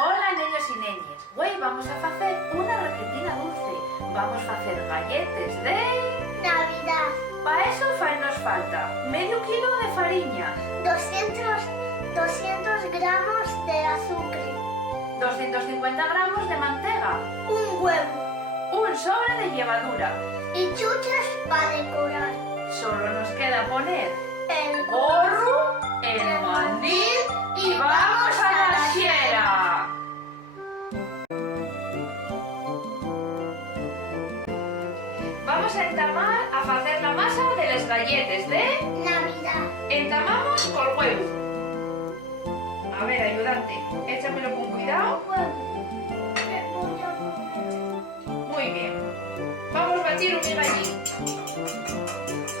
Hola neños y neñes, hoy vamos a hacer una recetina dulce. Vamos a hacer galletes de Navidad. Para eso nos falta medio kilo de farina, 200 gramos de azúcar, 250 gramos de mantega, un huevo un sobre de levadura. y chuches para decorar. Solo nos queda poner El gorro, el mandil y vamos a la siera. Vamos a entamar a hacer la masa de las galletes de Navidad. entamamos con huevo. A ver, ayudante, échamelo con cuidado. Huevo. Le voy a poner. Muy bien. Vamos a batir un gallín.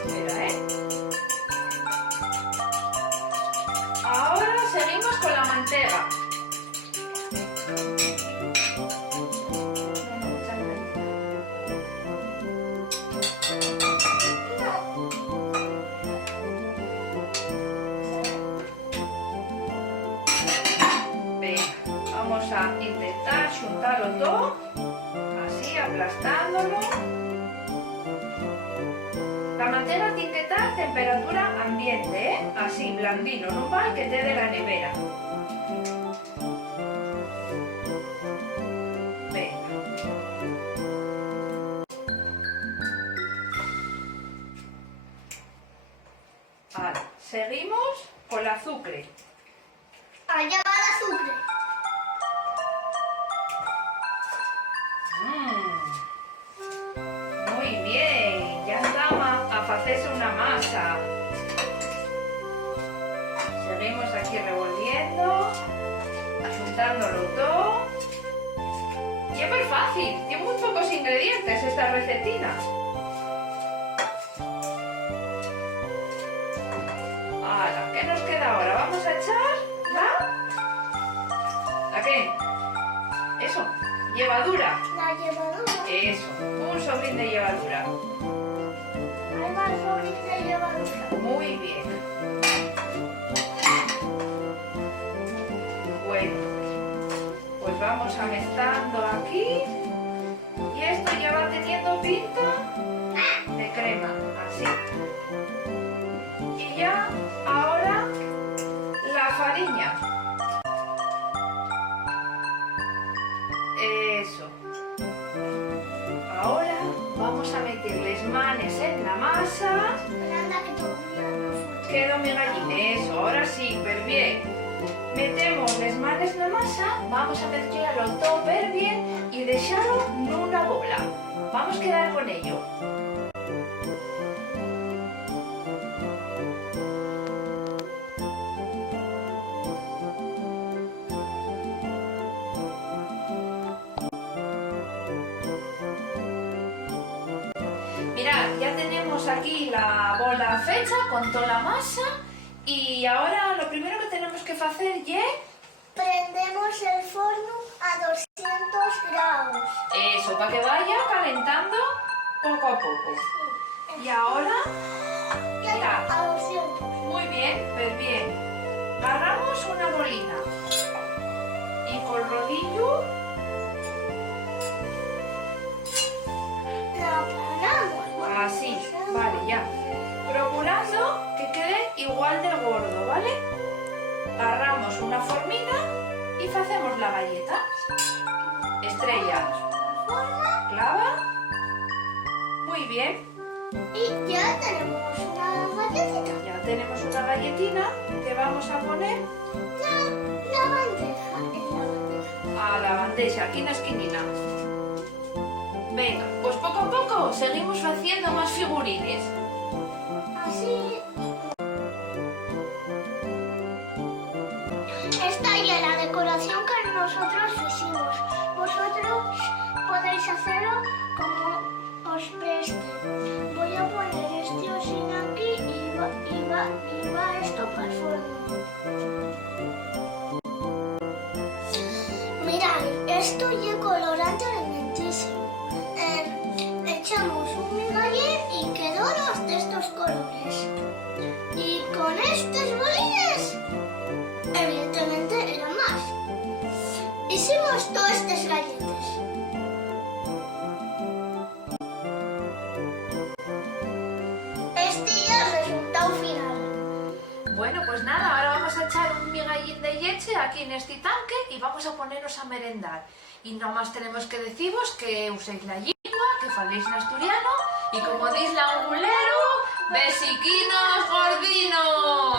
Espera, Ahora seguimos con la mantega. Venga, vamos a intentar juntarlo todo, así aplastándolo. La mantega tiene que estar a temperatura ambiente, así blandino, no vale que te dé la nevera. Venga. Ahora, seguimos con el azúcar. Allá va el azúcar. Muy bien, ya estamos a hacerse una masa. Seguimos aquí revolviendo, juntándolo todo. Y es muy fácil, tiene muy pocos ingredientes esta recetina. Ahora, ¿qué nos queda ahora? Vamos a echar ¿La qué? Eso, levadura. La levadura. Eso, un sobrín de levadura. Ahí va el sobre de levadura. Muy bien. Bueno, pues vamos amestando aquí. Y esto ya va teniendo pinta de crema, así. Y ya, ahora, la farina. Eso. Ahora vamos a meter las manos en la masa. Anda que todavía no fue. Quedó mi gallina. Eso, ahora sí, súper bien. Metemos las manos en la masa, vamos a mezclarlo todo súper bien y dejarlo en una bola. Vamos a quedar con ello. Mirad, ya tenemos aquí la bola fecha con toda la masa y ahora lo primero que tenemos que hacer es Prendemos el forno a 200 grados. eso, para que vaya calentando poco a poco. Y ahora, Ya mirad, está, a 200. muy bien, pues bien. Agarramos una bolina y con el rodillo La aplanamos. así, vale, ya. Procurando que quede igual de gordo, ¿vale? Agarramos una formita y hacemos la galleta. Estrella, Forma clava. Muy bien. y ya tenemos una galletita. Ya tenemos una galletina que vamos a poner La bandeja, en la bandeja. a la bandeja, aquí en la esquinina. Venga, pues poco a poco seguimos haciendo más figurines. Así. Esta ya la decoración que nosotros hicimos. Vosotros podéis hacerlo como os preste. Voy a poner este osín aquí y va esto para el forno. Mirad, esto ya colorante alimentísimo. Echamos un migallín y quedó los de estos colores. Y con estos bolines, evidentemente eran más. Y Bueno, pues nada, ahora vamos a echar un migallín de leche aquí en este tanque y vamos a poneros a merendar. Y nomás tenemos que deciros que uséis la lingua, que faléis en asturiano y como dice la angulero, besiquinos gordinos.